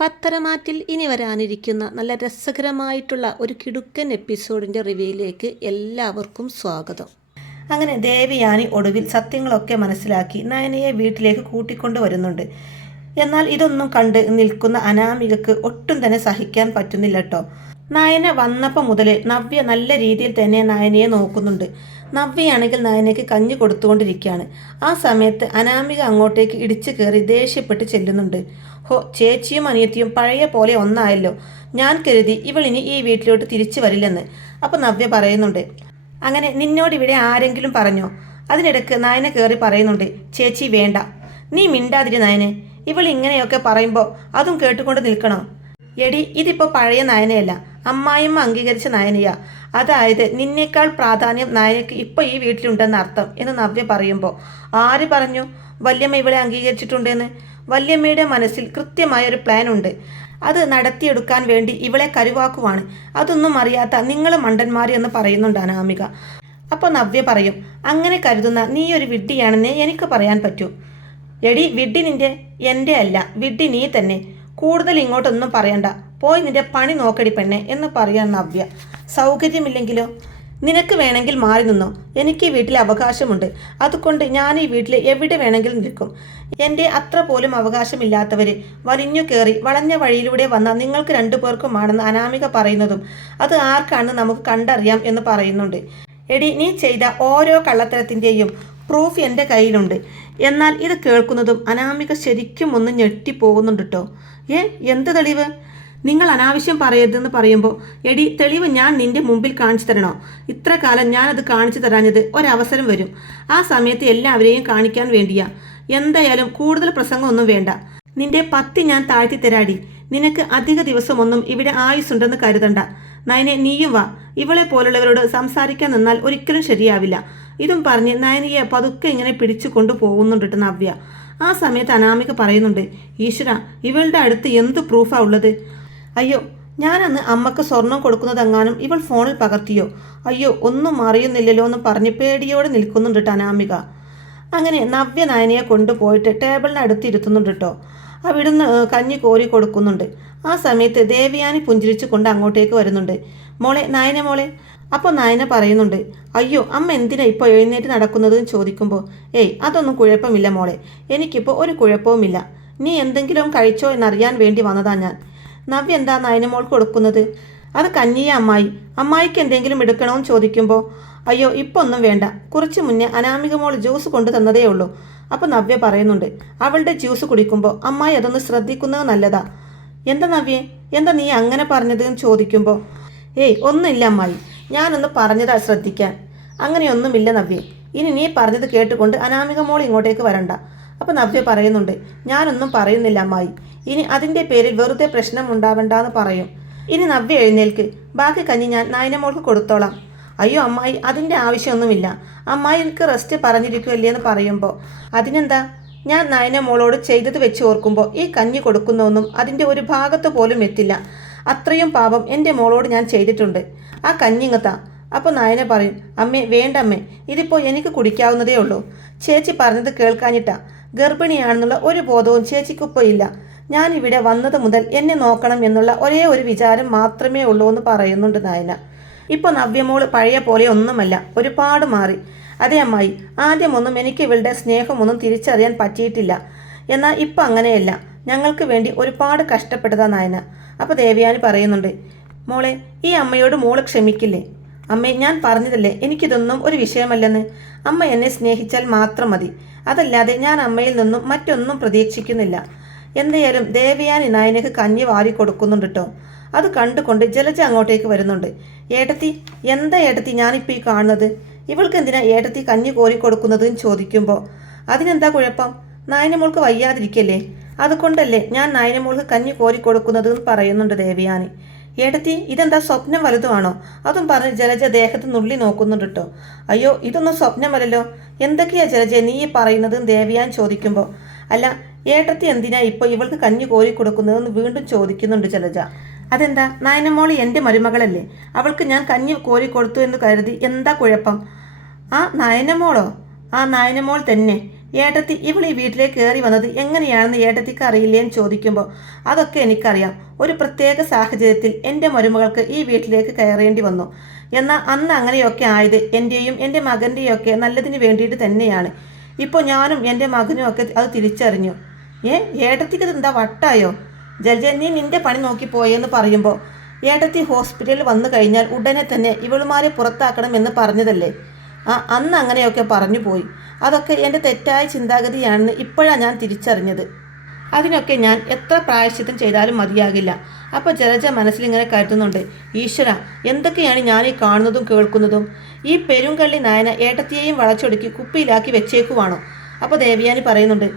പത്തരമാറ്റിൽ ഇനി വരാനിരിക്കുന്ന നല്ല രസകരമായിട്ടുള്ള ഒരു കിടുക്കൻ എപ്പിസോഡിൻ്റെ റിവ്യൂയിലേക്ക് എല്ലാവർക്കും സ്വാഗതം. അങ്ങനെ ദേവയാനി ഒടുവിൽ സത്യങ്ങളൊക്കെ മനസ്സിലാക്കി നയനയെ വീട്ടിലേക്ക് കൂട്ടിക്കൊണ്ടുവരുന്നുണ്ട്. എന്നാൽ ഇതൊന്നും കണ്ട് നിൽക്കുന്ന അനാമികക്ക് ഒട്ടും തന്നെ സഹിക്കാൻ പറ്റുന്നില്ല കേട്ടോ. നയന വന്നപ്പോൾ മുതൽ നവ്യ നല്ല രീതിയിൽ തന്നെ നയനയെ നോക്കുന്നുണ്ട്. നവ്യയാണെങ്കിൽ നയനയ്ക്ക് കഞ്ഞി കൊടുത്തുകൊണ്ടിരിക്കുകയാണ്. ആ സമയത്ത് അനാമിക അങ്ങോട്ടേക്ക് ഇടിച്ചു കയറി ദേഷ്യപ്പെട്ട് ചെല്ലുന്നുണ്ട്. ഹോ, ചേച്ചിയും അനിയത്തിയും പഴയ പോലെ ഒന്നായല്ലോ. ഞാൻ കരുതി ഇവളിനി ഈ വീട്ടിലോട്ട് തിരിച്ചു വരില്ലെന്ന്. അപ്പോൾ നവ്യ പറയുന്നുണ്ട്, അങ്ങനെ നിന്നോടിവിടെ ആരെങ്കിലും പറഞ്ഞോ? അതിനിടയ്ക്ക് നയന കയറി പറയുന്നുണ്ട്, ചേച്ചി വേണ്ട, നീ മിണ്ടാതിരി നയനെ. ഇവൾ ഇങ്ങനെയൊക്കെ പറയുമ്പോൾ അതും കേട്ടുകൊണ്ട് നിൽക്കണോ? എടി, ഇതിപ്പോൾ പഴയ നയനയല്ല, അമ്മായിമ്മ അംഗീകരിച്ച നയനയാ. അതായത് നിന്നേക്കാൾ പ്രാധാന്യം നയനയ്ക്ക് ഇപ്പോൾ ഈ വീട്ടിലുണ്ടെന്ന് അർത്ഥം എന്ന് നവ്യ പറയുമ്പോൾ, ആര് പറഞ്ഞു വല്യമ്മ ഇവളെ അംഗീകരിച്ചിട്ടുണ്ടെന്ന്? വല്യമ്മയുടെ മനസ്സിൽ കൃത്യമായൊരു പ്ലാൻ ഉണ്ട്. അത് നടത്തിയെടുക്കാൻ വേണ്ടി ഇവളെ കരുവാക്കുവാണ്. അതൊന്നും അറിയാത്ത നിങ്ങൾ മണ്ടന്മാരി എന്ന് പറയുന്നുണ്ട് അനാമിക. അപ്പോൾ നവ്യ പറയും, അങ്ങനെ കരുതുന്ന നീ ഒരു വിഡ്ഢിയാണെന്ന് എനിക്ക് പറയാൻ പറ്റൂ. എടി, വിഡ്ഢി എൻ്റെ അല്ല, വിഡ്ഢി നീ തന്നെ. കൂടുതൽ ഇങ്ങോട്ടൊന്നും പറയണ്ട, പോയി നിന്റെ പണി നോക്കടി പെണ്ണെ എന്ന് പറയാൻ നവ്യ. സൗകര്യമില്ലെങ്കിലോ? നിനക്ക് വേണമെങ്കിൽ മാറി നിന്നോ, എനിക്ക് ഈ വീട്ടിൽ അവകാശമുണ്ട്. അതുകൊണ്ട് ഞാൻ ഈ വീട്ടിൽ എവിടെ വേണമെങ്കിലും നിൽക്കും. എൻ്റെ അത്ര പോലും അവകാശമില്ലാത്തവർ വലിഞ്ഞു കയറി വളഞ്ഞ വഴിയിലൂടെ വന്ന നിങ്ങൾക്ക് രണ്ടുപേർക്കുമാണെന്ന് അനാമിക പറയുന്നതും അത് ആർക്കാണെന്ന് നമുക്ക് കണ്ടറിയാം എന്ന് പറയുന്നുണ്ട്. എടി, നീ ചെയ്ത ഓരോ കള്ളത്തരത്തിൻ്റെയും പ്രൂഫ് എൻ്റെ കയ്യിലുണ്ട്. എന്നാൽ ഇത് കേൾക്കുന്നതും അനാമിക ശരിക്കും ഒന്ന് ഞെട്ടിപ്പോകുന്നുണ്ട് കേട്ടോ. എന്ത് തെളിവ്? നിങ്ങൾ അനാവശ്യം പറയരുതെന്ന് പറയുമ്പോൾ, എടി, തെളിവ് ഞാൻ നിന്റെ മുമ്പിൽ കാണിച്ചു തരണോ? ഇത്ര കാലം ഞാനത് കാണിച്ചു തരാഞ്ഞത് ഒരവസരം വരും. ആ സമയത്ത് എല്ലാവരെയും കാണിക്കാൻ വേണ്ടിയാ. എന്തായാലും കൂടുതൽ പ്രസംഗമൊന്നും വേണ്ട. നിന്റെ പത്തി ഞാൻ താഴ്ത്തി തരാടി. നിനക്ക് അധിക ദിവസമൊന്നും ഇവിടെ ആയുസ്സുണ്ടെന്ന് കരുതണ്ട. നയനെ, നീയും വാ. ഇവളെ പോലുള്ളവരോട് സംസാരിക്കാൻ നിന്നാൽ ഒരിക്കലും ശരിയാവില്ല. ഇതും പറഞ്ഞ് നയനയെ പതുക്കെ ഇങ്ങനെ പിടിച്ചു കൊണ്ടുപോകുന്നുണ്ട് നവ്യ. ആ സമയത്ത് അനാമിക പറയുന്നുണ്ട്, ഈശ്വര, ഇവളുടെ അടുത്ത് എന്ത് പ്രൂഫാ ഉള്ളത്? അയ്യോ, ഞാനന്ന് അമ്മക്ക് സ്വർണം കൊടുക്കുന്നതെങ്ങാനും ഇവൾ ഫോണിൽ പകർത്തിയോ? അയ്യോ, ഒന്നും അറിയുന്നില്ലല്ലോ എന്ന് പറഞ്ഞ് പേടിയോടെ നിൽക്കുന്നുണ്ട് അനാമിക. അങ്ങനെ നവ്യ നയനയെ കൊണ്ടുപോയിട്ട് ടേബിളിന് അടുത്ത് ഇരുത്തുന്നുണ്ട് കേട്ടോ. അവിടുന്ന് കഞ്ഞി കോരി കൊടുക്കുന്നുണ്ട്. ആ സമയത്ത് ദേവയാനി പുഞ്ചിരിച്ചു കൊണ്ട് അങ്ങോട്ടേക്ക് വരുന്നുണ്ട്. മോളെ, നയന മോളെ. അപ്പോൾ നയന പറയുന്നുണ്ട്, അയ്യോ അമ്മ എന്തിനാ ഇപ്പോൾ എഴുന്നേറ്റ് നടക്കുന്നതെന്ന് ചോദിക്കുമ്പോൾ, ഏയ് അതൊന്നും കുഴപ്പമില്ല മോളെ, എനിക്കിപ്പോൾ ഒരു കുഴപ്പവുമില്ല. നീ എന്തെങ്കിലും കഴിച്ചോ എന്നറിയാൻ വേണ്ടി വന്നതാ ഞാൻ. നവ്യ എന്താ നയനമോൾക്ക് കൊടുക്കുന്നത്? അത് കഞ്ഞിയ അമ്മായി. അമ്മായിക്ക് എന്തെങ്കിലും എടുക്കണമെന്ന് ചോദിക്കുമ്പോൾ, അയ്യോ ഇപ്പോൾ ഒന്നും വേണ്ട, കുറച്ച് മുന്നേ അനാമിക മോൾ ജ്യൂസ് കൊണ്ടു തന്നതേ ഉള്ളൂ. അപ്പോൾ നവ്യ പറയുന്നുണ്ട്, അവളുടെ ജ്യൂസ് കുടിക്കുമ്പോൾ അമ്മായി അതൊന്ന് ശ്രദ്ധിക്കുന്നത് നല്ലതാ. എന്താ നവ്യേ, എന്താ നീ അങ്ങനെ പറഞ്ഞതെന്ന് ചോദിക്കുമ്പോൾ, ഏയ് ഒന്നുമില്ല അമ്മായി, ഞാനൊന്ന് പറഞ്ഞതാ ശ്രദ്ധിക്കാൻ. അങ്ങനെയൊന്നുമില്ല നവ്യേ, ഇനി നീ പറഞ്ഞത് കേട്ടുകൊണ്ട് അനാമിക മോൾ ഇങ്ങോട്ടേക്ക് വരണ്ട. അപ്പോൾ നവ്യ പറയുന്നുണ്ട്, ഞാനൊന്നും പറയുന്നില്ല അമ്മായി, ഇനി അതിൻ്റെ പേരിൽ വെറുതെ പ്രശ്നം ഉണ്ടാവണ്ടെന്ന് പറയും. ഇനി നവ്യ എഴുന്നേൽക്ക്, ബാക്കി കഞ്ഞി ഞാൻ നയനമോൾക്ക് കൊടുത്തോളാം. അയ്യോ അമ്മായി, അതിൻ്റെ ആവശ്യമൊന്നുമില്ല, അമ്മായിക്ക് റെസ്റ്റ് പറഞ്ഞിരിക്കുമല്ലേ എന്ന് പറയുമ്പോൾ, അതിനെന്താ, ഞാൻ നയനമോളോട് ചെയ്തത് വെച്ച് ഓർക്കുമ്പോൾ ഈ കഞ്ഞി കൊടുക്കുന്നൊന്നും അതിൻ്റെ ഒരു ഭാഗത്ത് പോലും എത്തില്ല. അത്രയും പാപം എൻ്റെ മോളോട് ഞാൻ ചെയ്തിട്ടുണ്ട്. ആ കഞ്ഞിങ്ങത്താ. അപ്പോൾ നയന പറയും, അമ്മേ വേണ്ടമ്മേ, ഇതിപ്പോൾ എനിക്ക് കുടിക്കാവുന്നതേ ഉള്ളൂ. ചേച്ചി പറഞ്ഞത് കേൾക്കാഞ്ഞിട്ടാ. ഗർഭിണിയാണെന്നുള്ള ഒരു ബോധവും ചേച്ചിക്കിപ്പോൾ ഇല്ല. ഞാനിവിടെ വന്നത് മുതൽ എന്നെ നോക്കണം എന്നുള്ള ഒരേ ഒരു വിചാരം മാത്രമേ ഉള്ളൂ എന്ന് പറയുന്നുണ്ട് നയന. ഇപ്പോൾ നവ്യമോൾ പഴയ പോലെ ഒന്നുമല്ല, ഒരുപാട് മാറി. അതേ അമ്മായി, ആദ്യമൊന്നും എനിക്ക് ഇവളുടെ സ്നേഹമൊന്നും തിരിച്ചറിയാൻ പറ്റിയിട്ടില്ല. എന്നാൽ ഇപ്പം അങ്ങനെയല്ല, ഞങ്ങൾക്ക് വേണ്ടി ഒരുപാട് കഷ്ടപ്പെട്ടതാ നയന. അപ്പോൾ ദേവയാനി പറയുന്നുണ്ട്, മോളെ, ഈ അമ്മയോട് മോള് ക്ഷമിക്കില്ലേ? അമ്മേ, ഞാൻ പറഞ്ഞതല്ലേ എനിക്കിതൊന്നും ഒരു വിഷയമല്ലെന്ന്. അമ്മ എന്നെ സ്നേഹിച്ചാൽ മാത്രം മതി. അതല്ലാതെ ഞാൻ അമ്മയിൽ നിന്നും മറ്റൊന്നും പ്രതീക്ഷിക്കുന്നില്ല. എന്തായാലും ദേവയാനി നയനക്ക് കഞ്ഞി വാരി കൊടുക്കുന്നുണ്ട് കേട്ടോ. അത് കണ്ടുകൊണ്ട് ജലജ അങ്ങോട്ടേക്ക് വരുന്നുണ്ട്. ഏട്ടത്തി, എന്താ ഏട്ടത്തി ഞാനിപ്പോൾ ഈ കാണുന്നത്? ഇവൾക്ക് എന്തിനാ ഏട്ടത്തി കഞ്ഞി കോരി കൊടുക്കുന്നതെന്ന് ചോദിക്കുമ്പോൾ, അതിനെന്താ കുഴപ്പം? നയനമോൾക്ക് വയ്യാതിരിക്കല്ലേ, അതുകൊണ്ടല്ലേ ഞാൻ നയനമോൾക്ക് കഞ്ഞി കോരി കൊടുക്കുന്നതെന്ന് പറയുന്നുണ്ട് ദേവയാനി. ഏട്ടത്തി, ഇതെന്താ സ്വപ്നം വലുതുമാണോ? അതും പറഞ്ഞ് ജലജ ദേഹത്ത് നുള്ളി നോക്കുന്നുണ്ട് കേട്ടോ. അയ്യോ, ഇതൊന്നും സ്വപ്നമല്ലല്ലോ, എന്തൊക്കെയാ ജലജ നീ പറയുന്നത് ദേവയാൻ ചോദിക്കുമ്പോൾ, അല്ല ഏട്ടത്തി എന്തിനാ ഇപ്പോൾ ഇവൾക്ക് കഞ്ഞി കോരി കൊടുക്കുന്നതെന്ന് വീണ്ടും ചോദിക്കുന്നുണ്ട് ജലജ. അതെന്താ, നയനമോളി എൻ്റെ മരുമകളല്ലേ, അവൾക്ക് ഞാൻ കഞ്ഞി കോരി കൊടുത്തു എന്ന് കരുതി എന്താ കുഴപ്പം? ആ നയനമോളോ? ആ നയനമോൾ തന്നെ. ഏട്ടത്തി ഇവൾ ഈ വീട്ടിലേക്ക് കയറി വന്നത് എങ്ങനെയാണെന്ന് ഏട്ടത്തിക്ക് അറിയില്ലേന്ന് ചോദിക്കുമ്പോൾ അതൊക്കെ എനിക്കറിയാം. ഒരു പ്രത്യേക സാഹചര്യത്തിൽ എൻ്റെ മരുമകൾക്ക് ഈ വീട്ടിലേക്ക് കയറേണ്ടി വന്നു. എന്നാൽ അന്ന് അങ്ങനെയൊക്കെ ആയത് എൻ്റെയും എൻ്റെ മകൻ്റെയും ഒക്കെ നല്ലതിന് വേണ്ടിയിട്ട് തന്നെയാണ്. ഇപ്പോൾ ഞാനും എൻ്റെ മകനും ഒക്കെ അത് തിരിച്ചറിഞ്ഞു. ഏട്ടത്തിക്ക് എന്താ വട്ടായോ? ജലജ, നീ നിന്റെ പണി നോക്കി പോയെന്ന് പറയുമ്പോൾ ഏട്ടത്തി ഹോസ്പിറ്റലിൽ വന്നു കഴിഞ്ഞാൽ ഉടനെ തന്നെ ഇവളുമാരെ പുറത്താക്കണമെന്ന് പറഞ്ഞതല്ലേ? അന്ന് അങ്ങനെയൊക്കെ പറഞ്ഞു പോയി. അതൊക്കെ എൻ്റെ തെറ്റായ ചിന്താഗതിയാണെന്ന് ഇപ്പോഴാണ് ഞാൻ തിരിച്ചറിഞ്ഞത്. അതിനൊക്കെ ഞാൻ എത്ര പ്രായശ്ചിത്തം ചെയ്താലും മതിയാകില്ല. അപ്പോൾ ജലജ മനസ്സിലിങ്ങനെ കരുതുന്നുണ്ട്, ഈശ്വര, എന്തൊക്കെയാണ് ഞാൻ ഈ കാണുന്നതും കേൾക്കുന്നതും? ഈ പെരുങ്കള്ളി നായന ഏട്ടത്തിയെയും വളച്ചൊടുക്കി കുപ്പിയിലാക്കി വെച്ചേക്കുവാണോ? അപ്പോൾ ദേവയാനി പറയുന്നുണ്ട്,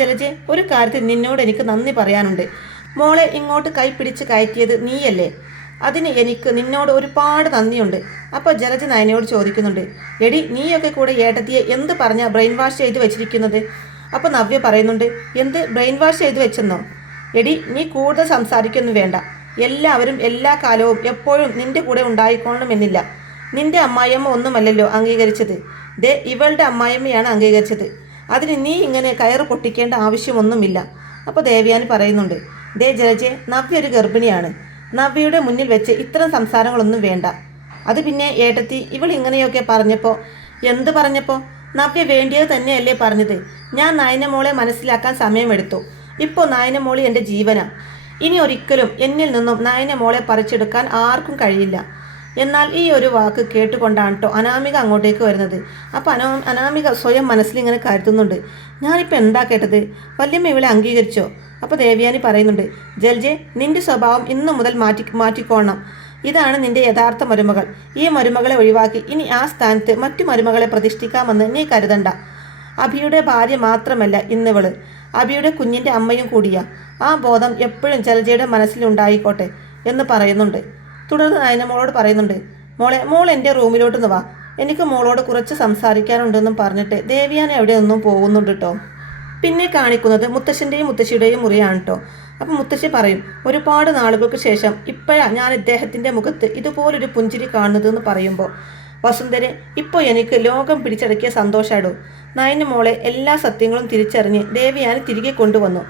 ജലജെ, ഒരു കാര്യത്തിൽ നിന്നോട് എനിക്ക് നന്ദി പറയാനുണ്ട്. മോളെ ഇങ്ങോട്ട് കൈ പിടിച്ച് കയറ്റിയത് നീയല്ലേ? അതിന് എനിക്ക് നിന്നോട് ഒരുപാട് നന്ദിയുണ്ട്. അപ്പോൾ ജലജ നയനയോട് ചോദിക്കുന്നുണ്ട്, എടി, നീയൊക്കെ കൂടെ ഏട്ടത്തിയെ എന്ത് പറഞ്ഞാൽ ബ്രെയിൻ വാഷ് ചെയ്ത് വെച്ചിരിക്കുന്നത്? അപ്പോൾ നവ്യ പറയുന്നുണ്ട്, എന്ത് ബ്രെയിൻ വാഷ് ചെയ്ത് വെച്ചെന്നോ? എടി, നീ കൂടുതൽ സംസാരിക്കൊന്നും വേണ്ട. എല്ലാവരും എല്ലാ കാലവും എപ്പോഴും നിന്റെ കൂടെ ഉണ്ടായിക്കൊള്ളണമെന്നില്ല. നിന്റെ അമ്മായിയമ്മ ഒന്നുമല്ലല്ലോ അംഗീകരിച്ചത്. ഇവളുടെ അമ്മായിയമ്മയാണ് അംഗീകരിച്ചത്. അതിന് നീ ഇങ്ങനെ കയറ് പൊട്ടിക്കേണ്ട ആവശ്യമൊന്നുമില്ല. അപ്പോൾ ദേവയാനി പറയുന്നുണ്ട്, ജലജെ, നവ്യ ഒരു ഗർഭിണിയാണ്. നവ്യയുടെ മുന്നിൽ വെച്ച് ഇത്തരം സംസാരങ്ങളൊന്നും വേണ്ട. അത് പിന്നെ ഏട്ടത്തി, ഇവൾ ഇങ്ങനെയൊക്കെ പറഞ്ഞപ്പോൾ എന്ത് പറഞ്ഞപ്പോൾ? നവ്യ വേണ്ടിയത് തന്നെയല്ലേ പറഞ്ഞത്? ഞാൻ നയനമോളെ മനസ്സിലാക്കാൻ സമയമെടുത്തു. ഇപ്പോൾ നയനമോളി എൻ്റെ ജീവനാ. ഇനി ഒരിക്കലും എന്നിൽ നിന്നും നയനമോളെ പറിച്ചെടുക്കാൻ ആർക്കും കഴിയില്ല. എന്നാൽ ഈ ഒരു വാക്ക് കേട്ടുകൊണ്ടാണ് കേട്ടോ അനാമിക അങ്ങോട്ടേക്ക് വരുന്നത്. അപ്പോൾ അനാമിക സ്വയം മനസ്സിലിങ്ങനെ കരുതുന്നുണ്ട്, ഞാനിപ്പോൾ എന്താ കേട്ടത്? വല്യമ്മ ഇവളെ അംഗീകരിച്ചോ? അപ്പോൾ ദേവയാനി പറയുന്നുണ്ട്, ജൽജെ, നിന്റെ സ്വഭാവം ഇന്നു മുതൽ മാറ്റിക്കോണം. ഇതാണ് നിന്റെ യഥാർത്ഥ മരുമകൾ. ഈ മരുമകളെ ഒഴിവാക്കി ഇനി ആ സ്ഥാനത്ത് മറ്റു മരുമകളെ പ്രതിഷ്ഠിക്കാമെന്ന് നീ കരുതണ്ട. അഭിയുടെ ഭാര്യ മാത്രമല്ല ഇന്നിവള്, അഭിയുടെ കുഞ്ഞിൻ്റെ അമ്മയും കൂടിയാ. ആ ബോധം എപ്പോഴും ജലജയുടെ മനസ്സിലുണ്ടായിക്കോട്ടെ എന്ന് പറയുന്നുണ്ട്. തുടർന്ന് നയനമോളോട് പറയുന്നുണ്ട്, മോൾ എൻ്റെ റൂമിലോട്ട് വാ, എനിക്ക് മോളോട് കുറച്ച് സംസാരിക്കാനുണ്ടെന്നും പറഞ്ഞിട്ട് ദേവയാനി അവിടെ നിന്നും പോകുന്നുണ്ട് കേട്ടോ. പിന്നെ കാണിക്കുന്നത് മുത്തശ്ശൻ്റെയും മുത്തശ്ശിയുടെയും മുറിയാണ് കേട്ടോ. അപ്പം മുത്തശ്ശി പറയും, ഒരുപാട് നാളുകൾക്ക് ശേഷം ഇപ്പോഴാണ് ഞാൻ ഇദ്ദേഹത്തിൻ്റെ മുഖത്ത് ഇതുപോലൊരു പുഞ്ചിരി കാണുന്നതെന്ന് പറയുമ്പോൾ, വസുന്ധരെ, ഇപ്പോൾ എനിക്ക് ലോകം പിടിച്ചടക്കിയ സന്തോഷാടോ. നയനമോളെ എല്ലാ സത്യങ്ങളും തിരിച്ചറിഞ്ഞ് ദേവയാനി തിരികെ കൊണ്ടുവന്നു.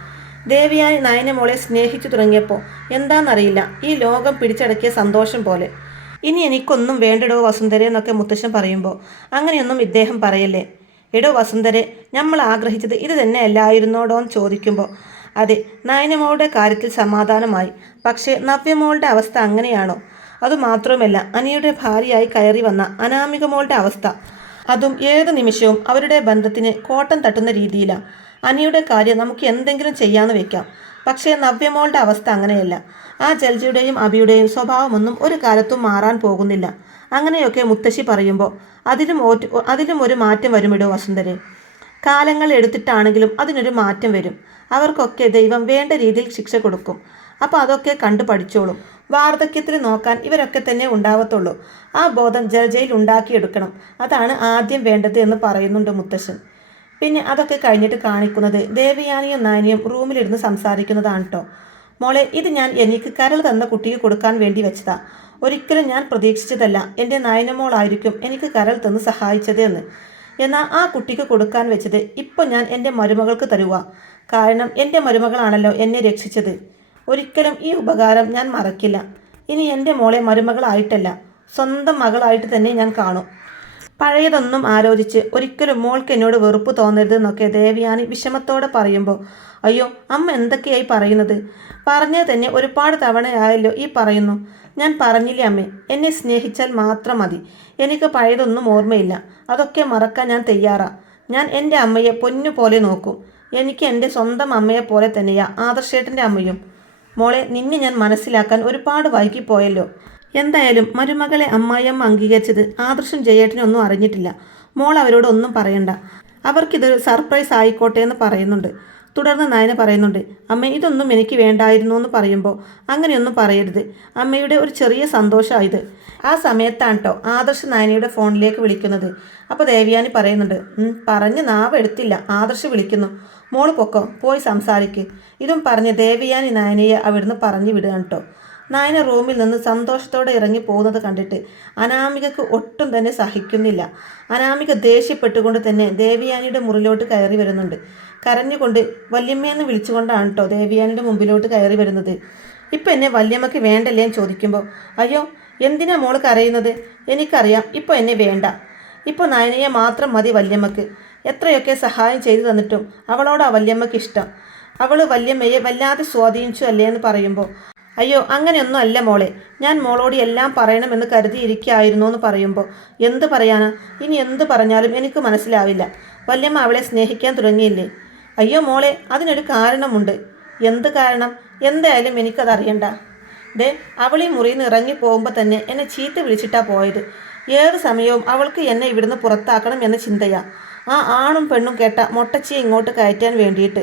ദേവയാനി നയനമോളെ സ്നേഹിച്ചു തുടങ്ങിയപ്പോൾ എന്താണെന്നറിയില്ല, ഈ ലോകം പിടിച്ചടക്കിയ സന്തോഷം പോലെ. ഇനി എനിക്കൊന്നും വേണ്ടടോ വസുന്ധരെ എന്നൊക്കെ മുത്തശ്ശൻ പറയുമ്പോൾ, അങ്ങനെയൊന്നും ഇദ്ദേഹം പറയല്ലേ. എടോ വസുന്ധരെ, നമ്മൾ ആഗ്രഹിച്ചത് ഇത് തന്നെ അല്ലായിരുന്നോടോ എന്ന് ചോദിക്കുമ്പോൾ, അതെ, നയനമോളുടെ കാര്യത്തിൽ സമാധാനമായി. പക്ഷേ നവ്യമോളുടെ അവസ്ഥ അങ്ങനെയാണോ? അതുമാത്രമല്ല, അനിയുടെ ഭാര്യയായി കയറി വന്ന അനാമിക മോളുടെ അവസ്ഥ, അതും ഏത് നിമിഷവും അവരുടെ ബന്ധത്തിന് കോട്ടം തട്ടുന്ന രീതിയിലാണ്. അനിയുടെ കാര്യം നമുക്ക് എന്തെങ്കിലും ചെയ്യാമെന്ന് വെക്കാം. പക്ഷേ നവ്യമോളുടെ അവസ്ഥ അങ്ങനെയല്ല. ആ ജൽജിയുടെയും അബിയുടെയും സ്വഭാവമൊന്നും ഒരു കാലത്തും മാറാൻ പോകുന്നില്ല. അങ്ങനെയൊക്കെ മുത്തശ്ശി പറയുമ്പോൾ അതിലും ഒരു മാറ്റം വരുമിടോ വസുന്ധരെ. കാലങ്ങൾ എടുത്തിട്ടാണെങ്കിലും അതിനൊരു മാറ്റം വരും. അവർക്കൊക്കെ ദൈവം വേണ്ട രീതിയിൽ ശിക്ഷ കൊടുക്കും. അപ്പോൾ അതൊക്കെ കണ്ടു പഠിച്ചോളും. വാർദ്ധക്യത്തിൽ നോക്കാൻ ഇവരൊക്കെ തന്നെ ഉണ്ടാവത്തുള്ളൂ. ആ ബോധം ജലജയിൽ ഉണ്ടാക്കിയെടുക്കണം. അതാണ് ആദ്യം വേണ്ടത് എന്ന് പറയുന്നുണ്ട് മുത്തശ്ശൻ. പിന്നെ അതൊക്കെ കഴിഞ്ഞിട്ട് കാണിക്കുന്നത് ദേവയാനിയും നാനിയും റൂമിലിരുന്ന് സംസാരിക്കുന്നതാണ് കേട്ടോ. മോളെ, ഇത് ഞാൻ എനിക്ക് കരൾ തന്ന കുട്ടിക്ക് കൊടുക്കാൻ വേണ്ടി വെച്ചതാ. ഒരിക്കലും ഞാൻ പ്രതീക്ഷിച്ചതല്ല എൻ്റെ നയനമോളായിരിക്കും എനിക്ക് കരൾ തന്ന് സഹായിച്ചത് എന്ന്. എന്നാൽ ആ കുട്ടിക്ക് കൊടുക്കാൻ വെച്ചത് ഇപ്പോൾ ഞാൻ എൻ്റെ മരുമകൾക്ക് തരുക. കാരണം എൻ്റെ മരുമകളാണല്ലോ എന്നെ രക്ഷിച്ചത്. ഒരിക്കലും ഈ ഉപകാരം ഞാൻ മറക്കില്ല. ഇനി എൻ്റെ മോളെ മരുമകളായിട്ടല്ല, സ്വന്തം മകളായിട്ട് തന്നെ ഞാൻ കാണും. പഴയതൊന്നും ആലോചിച്ച് ഒരിക്കലും മോൾക്ക് എന്നോട് വെറുപ്പ് തോന്നരുതെന്നൊക്കെ ദേവയാനി വിഷമത്തോടെ പറയുമ്പോൾ, അയ്യോ അമ്മ എന്തൊക്കെയായി പറയുന്നത്? പറഞ്ഞത് തന്നെ ഒരുപാട് തവണയായല്ലോ ഈ പറയുന്നു. ഞാൻ പറഞ്ഞില്ലേ അമ്മേ, എന്നെ സ്നേഹിച്ചാൽ മാത്രം മതി. എനിക്ക് പഴയതൊന്നും ഓർമ്മയില്ല. അതൊക്കെ മറക്കാൻ ഞാൻ തയ്യാറാ. ഞാൻ എൻ്റെ അമ്മയെ പൊന്നുപോലെ നോക്കും. എനിക്ക് എൻ്റെ സ്വന്തം അമ്മയെ പോലെ തന്നെയാ ആദർശേട്ടൻ്റെ അമ്മയും. മോളെ, നിന്നെ ഞാൻ മനസ്സിലാക്കാൻ ഒരുപാട് വൈകിപ്പോയല്ലോ. എന്തായാലും മരുമകളെ അമ്മായിയമ്മ അംഗീകരിച്ചത് ആദർശം ജയേട്ടനൊന്നും അറിഞ്ഞിട്ടില്ല. മോൾ അവരോടൊന്നും പറയണ്ട. അവർക്കിതൊരു സർപ്രൈസ് ആയിക്കോട്ടെ എന്ന് പറയുന്നുണ്ട്. തുടർന്ന് നയന പറയുന്നുണ്ട്, അമ്മ ഇതൊന്നും എനിക്ക് വേണ്ടായിരുന്നു എന്ന് പറയുമ്പോൾ, അങ്ങനെയൊന്നും പറയരുത്. അമ്മയുടെ ഒരു ചെറിയ സന്തോഷമായത്. ആ സമയത്താണ് കേട്ടോ ആദർശ് നയനയുടെ ഫോണിലേക്ക് വിളിക്കുന്നത്. അപ്പോൾ ദേവയാനി പറയുന്നുണ്ട്, പറഞ്ഞ് നാവ് എടുത്തില്ല, ആദർശ് വിളിക്കുന്നു, മോള് പൊക്കോ, പോയി സംസാരിക്ക്. ഇതും പറഞ്ഞ് ദേവയാനി നയനയെ അവിടുന്ന് പറഞ്ഞു വിടുകയാണ് കേട്ടോ. നയന റൂമിൽ നിന്ന് സന്തോഷത്തോടെ ഇറങ്ങി പോകുന്നത് കണ്ടിട്ട് അനാമികക്ക് ഒട്ടും തന്നെ സഹിക്കുന്നില്ല. അനാമിക ദേഷ്യപ്പെട്ടുകൊണ്ട് തന്നെ ദേവയാനിയുടെ മുറിലോട്ട് കയറി വരുന്നുണ്ട്. കരഞ്ഞുകൊണ്ട് വല്യമ്മയെന്ന് വിളിച്ചുകൊണ്ടാണ് കേട്ടോ ദേവയാനിയുടെ മുമ്പിലോട്ട് കയറി വരുന്നത്. ഇപ്പം എന്നെ വല്യമ്മയ്ക്ക് വേണ്ടല്ലേ എന്ന് ചോദിക്കുമ്പോൾ, അയ്യോ എന്തിനാ മോള് കരയുന്നത്? എനിക്കറിയാം ഇപ്പോൾ എന്നെ വേണ്ട. ഇപ്പോൾ നയനയെ മാത്രം മതി വല്യമ്മക്ക്. എത്രയൊക്കെ സഹായം ചെയ്തു തന്നിട്ടും അവളോട് ആ വല്യമ്മയ്ക്ക് ഇഷ്ടം. അവൾ വല്യമ്മയെ വല്ലാതെ സ്വാധീനിച്ചു അല്ലേ എന്ന് പറയുമ്പോൾ, അയ്യോ അങ്ങനെയൊന്നും അല്ല മോളെ, ഞാൻ മോളോട് എല്ലാം പറയണമെന്ന് കരുതിയിരിക്കുകയായിരുന്നു എന്ന് പറയുമ്പോൾ, എന്ത് പറയാനാ? ഇനി എന്ത് പറഞ്ഞാലും എനിക്ക് മനസ്സിലാവില്ല. വല്യമ്മ അവളെ സ്നേഹിക്കാൻ തുടങ്ങിയില്ലേ? അയ്യോ മോളെ, അതിനൊരു കാരണമുണ്ട്. എന്ത് കാരണം? എന്തായാലും എനിക്കതറിയണ്ട. ദേ അവളീ മുറിയിൽ നിന്ന് ഇറങ്ങി പോകുമ്പോൾ തന്നെ എന്നെ ചീത്ത വിളിച്ചിട്ടാ പോയത്. ഏത് സമയവും അവൾക്ക് എന്നെ ഇവിടുന്ന് പുറത്താക്കണം എന്ന ചിന്തയാ. ആ ആണും പെണ്ണും കേട്ട മൊട്ടച്ചിയെ ഇങ്ങോട്ട് കയറ്റാൻ വേണ്ടിയിട്ട്.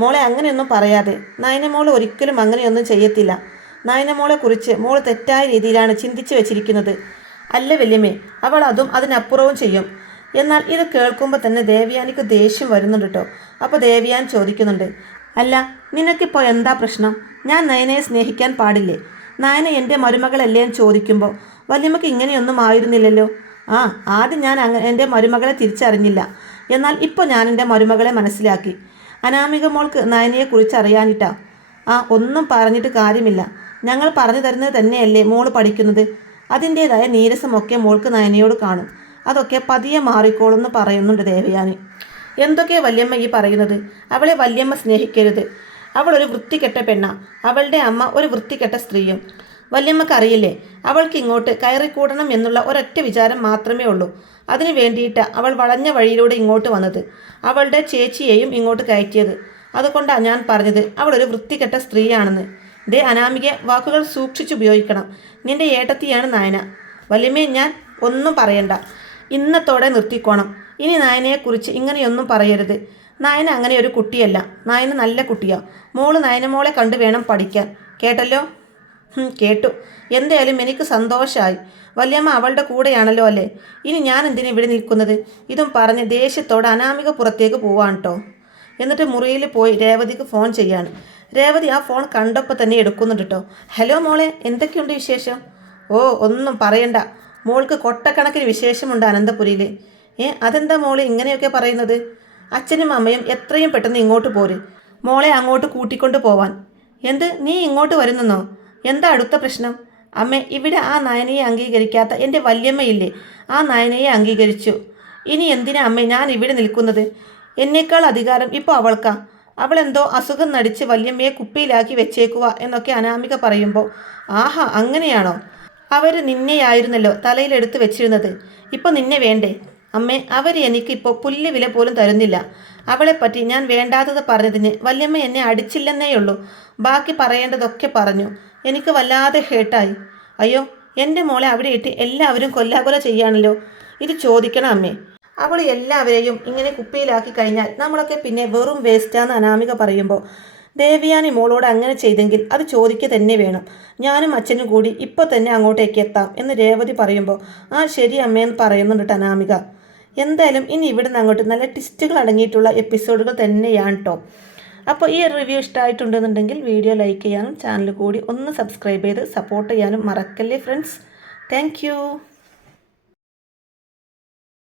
മോളെ അങ്ങനെയൊന്നും പറയാതെ. നയനമോൾ ഒരിക്കലും അങ്ങനെയൊന്നും ചെയ്യത്തില്ല. നയനമോളെക്കുറിച്ച് മോൾ തെറ്റായ രീതിയിലാണ് ചിന്തിച്ചു വെച്ചിരിക്കുന്നത്. അല്ല വല്യമ്മേ, അവൾ അതും അതിനപ്പുറവും ചെയ്യും. എന്നാൽ ഇത് കേൾക്കുമ്പോൾ തന്നെ ദേവയാനിക്ക് ദേഷ്യം വരുന്നുണ്ട് കേട്ടോ. അപ്പോൾ ദേവയാൻ ചോദിക്കുന്നുണ്ട്, അല്ല നിനക്കിപ്പോൾ എന്താ പ്രശ്നം? ഞാൻ നയനയെ സ്നേഹിക്കാൻ പാടില്ലേ? നയന എൻ്റെ മരുമകളല്ലേ എന്ന് ചോദിക്കുമ്പോൾ, വല്യമ്മക്ക് ഇങ്ങനെയൊന്നും ആയിരുന്നില്ലല്ലോ. ആദ്യം ഞാൻ എൻ്റെ മരുമകളെ തിരിച്ചറിഞ്ഞില്ല. എന്നാൽ ഇപ്പോൾ ഞാൻ എൻ്റെ മരുമകളെ മനസ്സിലാക്കി. അനാമിക മോൾക്ക് നയനയെക്കുറിച്ച് അറിയാനിട്ടാ. ഒന്നും പറഞ്ഞിട്ട് കാര്യമില്ല. ഞങ്ങൾ പറഞ്ഞു തരുന്നത് തന്നെയല്ലേ മോള് പഠിക്കുന്നത്. അതിൻ്റേതായ നീരസമൊക്കെ മോൾക്ക് നയനയോട് കാണും. അതൊക്കെ പതിയെ മാറിക്കോളെന്ന് പറയുന്നുണ്ട് ദേവയാനി. എന്തൊക്കെയാ വല്യമ്മ ഈ പറയുന്നത്? അവളെ വല്യമ്മ സ്നേഹിക്കരുത്. അവളൊരു വൃത്തികെട്ട പെണ്ണ. അവളുടെ അമ്മ ഒരു വൃത്തികെട്ട സ്ത്രീയും. വല്യമ്മക്ക് അറിയില്ലേ, അവൾക്ക് ഇങ്ങോട്ട് കയറിക്കൂടണം എന്നുള്ള ഒരൊറ്റ വിചാരം മാത്രമേ ഉള്ളൂ. അതിനു വേണ്ടിയിട്ട് അവൾ വളഞ്ഞ വഴിയിലൂടെ ഇങ്ങോട്ട് വന്നത്. അവളുടെ ചേച്ചിയെയും ഇങ്ങോട്ട് കയറ്റിയത്. അതുകൊണ്ടാണ് ഞാൻ പറഞ്ഞത് അവളൊരു വൃത്തികെട്ട സ്ത്രീയാണെന്ന്. ദേ അനാമിക, വാക്കുകൾ സൂക്ഷിച്ചുപയോഗിക്കണം. നിന്റെ ഏട്ടത്തിയാണ് നയന. വല്യമ്മേ, ഞാൻ ഒന്നും പറയണ്ട. ഇന്നത്തോടെ നിർത്തിക്കോണം. ഇനി നയനയെക്കുറിച്ച് ഇങ്ങനെയൊന്നും പറയരുത്. നയന അങ്ങനെ ഒരു കുട്ടിയല്ല. നയന നല്ല കുട്ടിയാ. മോള് നയനമോളെ കണ്ടു വേണം പഠിക്കാൻ. കേട്ടല്ലോ? കേട്ടു. എന്തായാലും എനിക്ക് സന്തോഷമായി. വല്യമ്മ അവളുടെ കൂടെയാണല്ലോ അല്ലേ? ഇനി ഞാൻ എന്തിനാ ഇവിടെ നിൽക്കുന്നത്? ഇതും പറഞ്ഞ് ദേഷ്യത്തോടെ അനാമിക പുറത്തേക്ക് പോവാണ് കേട്ടോ. എന്നിട്ട് മുറിയിൽ പോയി രേവതിക്ക് ഫോൺ ചെയ്യാണ്. രേവതി ആ ഫോൺ കണ്ടപ്പോൾ തന്നെ എടുക്കുന്നുണ്ട് കേട്ടോ. ഹലോ മോളെ, എന്തൊക്കെയുണ്ട് വിശേഷം? ഒന്നും പറയണ്ട. മോൾക്ക് കൊട്ടക്കണക്കിന് വിശേഷമുണ്ട് അനന്തപുരിയിൽ. അതെന്താ മോളെ ഇങ്ങനെയൊക്കെ പറയുന്നത്? അച്ഛനും അമ്മയും എത്രയും പെട്ടെന്ന് ഇങ്ങോട്ട് പോര്. മോളെ അങ്ങോട്ട് കൂട്ടിക്കൊണ്ട് പോവാൻ. എന്ത്, നീ ഇങ്ങോട്ട് വരുന്നെന്നോ? എന്താ അടുത്ത പ്രശ്നം? അമ്മേ, ഇവിടെ ആ നയനയെ അംഗീകരിക്കാത്ത എൻ്റെ വല്യമ്മയില്ലേ, ആ നയനയെ അംഗീകരിച്ചു. ഇനി എന്തിനാ അമ്മേ ഞാൻ ഇവിടെ നിൽക്കുന്നത്? എന്നേക്കാൾ അധികാരം ഇപ്പോൾ അവൾക്കാ. അവളെന്തോ അസുഖം നടിച്ച് വല്യമ്മയെ കുപ്പിയിലാക്കി വെച്ചേക്കുക എന്നൊക്കെ അനാമിക പറയുമ്പോൾ, ആഹാ അങ്ങനെയാണോ? അവർ നിന്നെയായിരുന്നല്ലോ തലയിലെടുത്ത് വെച്ചിരുന്നത്. ഇപ്പോൾ നിന്നെ വേണ്ടേ? അമ്മേ, അവർ എനിക്കിപ്പോൾ പുല്ല് വില പോലും തരുന്നില്ല. അവളെപ്പറ്റി ഞാൻ വേണ്ടാത്തത് പറഞ്ഞതിന് വല്യമ്മ എന്നെ അടിച്ചില്ലെന്നേയുള്ളൂ. ബാക്കി പറയേണ്ടതൊക്കെ പറഞ്ഞു. എനിക്ക് വല്ലാതെ ഹേർട്ടായി. അയ്യോ, എൻ്റെ മോളെ അവിടെ ഇട്ട് എല്ലാവരും കൊല്ലാകൊല ചെയ്യാണല്ലോ. ഇത് ചോദിക്കണം അമ്മേ. അവൾ എല്ലാവരെയും ഇങ്ങനെ കുപ്പിയിലാക്കി കഴിഞ്ഞാൽ നമ്മളൊക്കെ പിന്നെ വെറും വേസ്റ്റാന്ന് അനാമിക പറയുമ്പോൾ, ദേവയാനി മോളോട് അങ്ങനെ ചെയ്തെങ്കിൽ അത് ചോദിക്കുക തന്നെ വേണം. ഞാനും അച്ഛനും കൂടി ഇപ്പോൾ തന്നെ അങ്ങോട്ടേക്ക് എത്താം എന്ന് രേവതി പറയുമ്പോൾ, ശരി അമ്മയെന്ന് പറയുന്നുണ്ട് അനാമിക. എന്തായാലും ഇനി ഇവിടുന്ന് അങ്ങോട്ട് നല്ല ട്വിസ്റ്റുകൾ അടങ്ങിയിട്ടുള്ള എപ്പിസോഡുകൾ തന്നെയാണ് കേട്ടോ. അപ്പോൾ ഈ റിവ്യൂ ഇഷ്ടമായിട്ടുണ്ടെന്നുണ്ടെങ്കിൽ വീഡിയോ ലൈക്ക് ചെയ്യാനും ചാനൽ കൂടി ഒന്ന് സബ്സ്ക്രൈബ് ചെയ്ത് സപ്പോർട്ട് ചെയ്യാനും മറക്കല്ലേ ഫ്രണ്ട്സ്. താങ്ക്